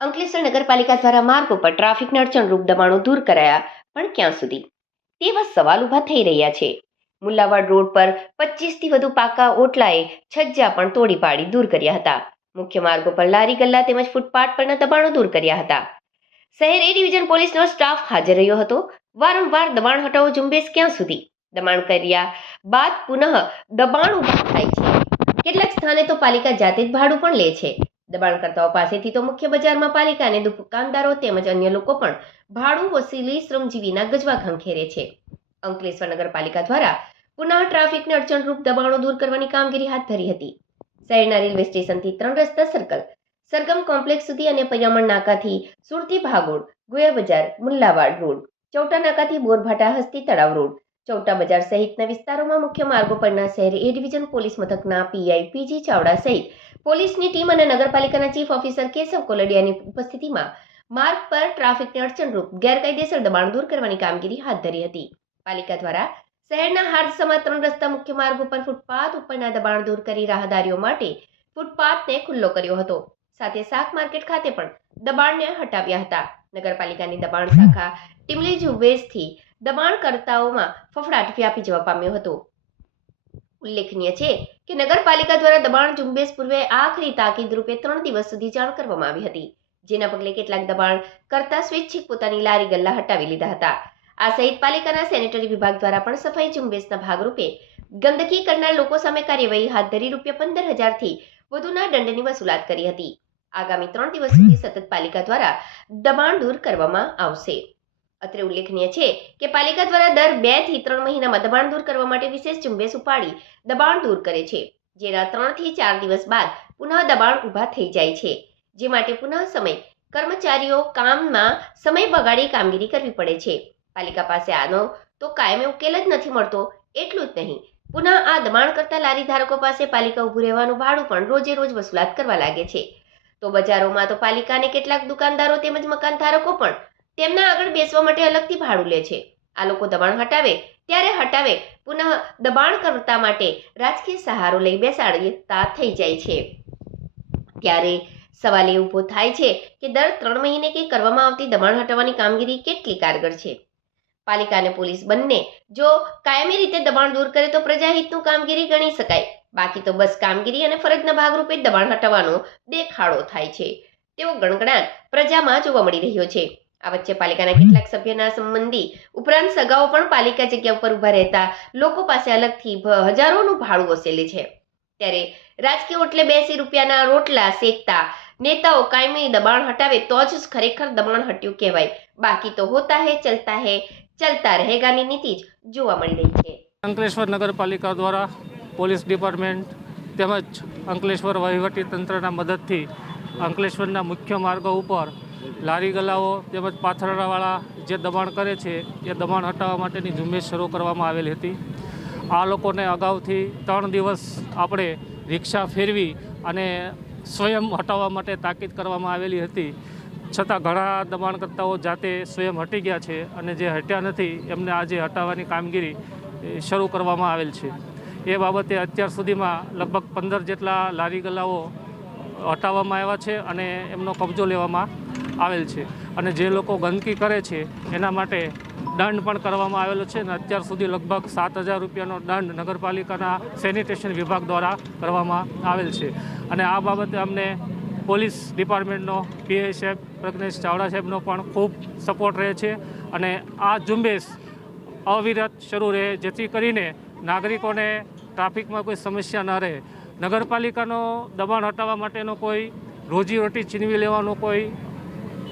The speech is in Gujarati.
અંકલેશ્વર નગરપાલિકા દ્વારા માર્ગ ઉપર ટ્રાફિકના અડચણરૂપ દબાણો દૂર કરાયા, પણ ક્યાં સુધી? તેવા સવાલ ઊભા થઈ રહ્યા છે. મુલ્લાવાડ રોડ પર પચીસથી વધુ પાકા ઓટલાએ છજ્જા પણ તોડી પાડી દૂર કર્યા હતા. મુખ્ય માર્ગો પર લારી, ગલ્લા તેમજ ફૂટપાથ પરના દબાણો દૂર કર્યા હતા. શહેર એ ડિવિઝન પોલીસનો સ્ટાફ હાજર રહ્યો હતો. વારંવાર દબાણ હટાવો ઝુંબેશ ક્યાં સુધી? દબાણ કર્યા બાદ પુનઃ દબાણ ઊભા થાય છે. કેટલાક સ્થાને તો પાલિકા જાતે જ ભાડું પણ લે છે. દબાણકર્તાઓ પાસેથી તો મુખ્ય બજારમાં પાલિકા અને દુકાનદારો તેમજ અન્ય લોકો પણ ભાડું વસૂલી શ્રમજીવીના ગજવા ખંખેરે છે. અંકલેશ્વર નગરપાલિકા દ્વારા પુનઃ ટ્રાફિકને અડચણરૂપ દબાણો દૂર કરવાની કામગીરી હાથ ધરી હતી. શહેરના રેલવે સ્ટેશનથી ત્રણ રસ્તા સર્કલ, સરગમ કોમ્પ્લેક્સ સુધી અને પૈયામણ નાકાથી સુરતી ભાગોળ ગોયા બજાર, મુલ્લાવાડ રોડ, ચૌટા નાકાથી બોરભાટા હસ્તી તળાવ રોડ, ચૌટા બજાર સહિતના વિસ્તારોમાં મુખ્ય માર્ગો પરના શહેર એ ડિવિઝન પોલીસ મથકના પીઆઈ પીજી ચાવડા સહિત પોલીસની ટીમ અને નગરપાલિકાના ચીફ ઓફિસર કેશવ કોલડિયાની ઉપસ્થિતિમાં માર્ગ પર ટ્રાફિકને અડચણરૂપ ગેરકાયદેસર દબાણ દૂર કરવાની કામગીરી હાથ ધરી હતી. પાલિકા દ્વારા શહેરના હાર્દસમાં ત્રણ રસ્તા મુખ્ય માર્ગ ઉપર ફૂટપાથ ઉપરના દબાણ દૂર કરી રાહદારીઓ માટે ફૂટપાથને ખુલ્લો કર્યો હતો. સાથે શાક માર્કેટ ખાતે પણ દબાણને હટાવ્યા હતા. નગરપાલિકાની દબાણ શાખા ટીમલી ઝુંબેશથી દબાણકર્તાઓમાં ફફડાટ વ્યાપી જવા પામ્યો હતો. ઉલ્લેખનીય છે કે નગરપાલિકા દ્વારા દબાણ ઝુંબેશ પૂર્વે આખરી તાકીદ રૂપે ત્રણ દિવસ સુધી જાણ કરવામાં આવી હતી, જેના પગલે કેટલાક દબાણ કરતા સ્વૈચ્છિક પોતાની લારી ગલ્લા હટાવી લીધા હતા. આ સહિત પાલિકાના સેનેટરી વિભાગ દ્વારા પણ સફાઈ ઝુંબેશના ભાગરૂપે ગંદકી કરનાર લોકો સામે કાર્યવાહી હાથ ધરી રૂપિયા પંદર હજારથી વધુના દંડની વસૂલાત કરી હતી. આગામી ત્રણ દિવસ સુધી સતત પાલિકા દ્વારા દબાણ દૂર કરવામાં આવશે. અત્રે ઉલ્લેખનીય છે કે પાલિકા દ્વારા દર બેથી ત્રણ મહિનામાં દબાણ દૂર કરવા માટે વિશેષ ઝુંબેશ ઉપાડી દબાણ દૂર કરે છે, જેના ત્રણથી ચાર દિવસ બાદ પુનઃ દબાણ ઊભા થઈ જાય છે. જે માટે પુનઃ સમય કર્મચારીઓ કામમાં સમય બગાડી કામગીરી કરવી પડે છે. પાલિકા પાસે આનો તો કાયમી ઉકેલ જ નથી મળતો, એટલું જ નહીં. પુનઃ આ દબાણ કરતા લારી ધારકો પાસે પાલિકા ઊભું રહેવાનું ભાડું પણ રોજે રોજ વસૂલાત કરવા લાગે છે. તો બજારોમાં તો પાલિકાને કેટલાક દુકાનદારો તેમજ મકાન ધારકો પણ તેમના આગળ બેસવા માટે અલગથી ભાડું લે છે. આ લોકો દબાણ હટાવે, ત્યારે હટાવે, પુનઃ દબાણ કરતા માટે રાજકીય સહારો લઈ બેસાડતા થઈ જાય છે. ત્યારે સવાલ એ ઊભો થાય છે કે દર ત્રણ મહિને કે કરવામાં આવતી દબાણ હટાવવાની કામગીરી કેટલી કારગર છે? પાલિકા અને પોલીસ બંને જો કાયમી રીતે દબાણ દૂર કરે તો પ્રજાહિતનું કામગીરી ગણી શકાય. બાકી તો બસ કામગીરી અને ફરજના ભાગરૂપે દબાણ હટાવવાનો દેખાડો થાય છે. તેવો ગણગણાટ પ્રજામાં જોવા મળી રહ્યો છે. આ વચ્ચે પાલિકાના કેટલાક સભ્યના સંબંધી ઉપરાંત સગાઓ પણ પાલિકા જગ્યા ઉપર ઊભા રહેતા લોકો પાસે અલગથી હજારોનું ભાડું વસેલે છે. ત્યારે રાજકીય ઓટલે બેસી રૂપિયાના રોટલા શેકતા નેતાઓ કાયમી દબાણ હટાવે તો જ ખરેખર દબાણ હટ્યું કહેવાય. બાકી તો હોતા હે, ચલતા હે, ચલતા રહેગાની નીતિ જ જોવા મળી રહી છે. અંકલેશ્વર નગરપાલિકા દ્વારા પોલીસ ડિપાર્ટમેન્ટ તેમજ અંકલેશ્વર વહીવટી તંત્રના મદદથી અંકલેશ્વરના મુખ્ય માર્ગો ઉપર લારી ગલાઓ તેમજ પાથરણાવાળા જે દબાણ કરે છે, એ દબાણ હટાવવા માટેની ઝુંબેશ શરૂ કરવામાં આવેલી હતી. આ લોકોને અગાઉથી ત્રણ દિવસ આપણે રિક્ષા ફેરવી અને સ્વયં હટાવવા માટે તાકીદ કરવામાં આવેલી હતી. છતાં ઘણા દબાણકર્તાઓ જાતે સ્વયં હટી ગયા છે અને જે હટ્યા નથી, એમને આજે હટાવવાની કામગીરી શરૂ કરવામાં આવેલ છે. એ બાબતે અત્યાર સુધીમાં લગભગ પંદર જેટલા લારી ગલાઓ હટાવવામાં આવ્યા છે અને એમનો કબજો લેવામાં આવેલ છે. અને જે લોકો ગંદકી કરે છે, એના માટે દંડ પણ કરવામાં આવેલો છે અને અત્યાર સુધી લગભગ સાત હજાર રૂપિયાનો દંડ નગરપાલિકાના સેનિટેશન વિભાગ દ્વારા કરવામાં આવેલ છે. અને આ બાબતે અમને પોલીસ ડિપાર્ટમેન્ટનો, પીઆઈ સાહેબ, પ્રજ્ઞેશ ચાવડા સાહેબનો પણ ખૂબ સપોર્ટ રહે છે. અને આ ઝુંબેશ અવિરત શરૂ રહે, જેથી કરીને નાગરિકોને ટ્રાફિકમાં કોઈ સમસ્યા ન રહે. નગરપાલિકાનો દબાણ હટાવવા માટેનો કોઈ રોજીરોટી છીનવી લેવાનો કોઈ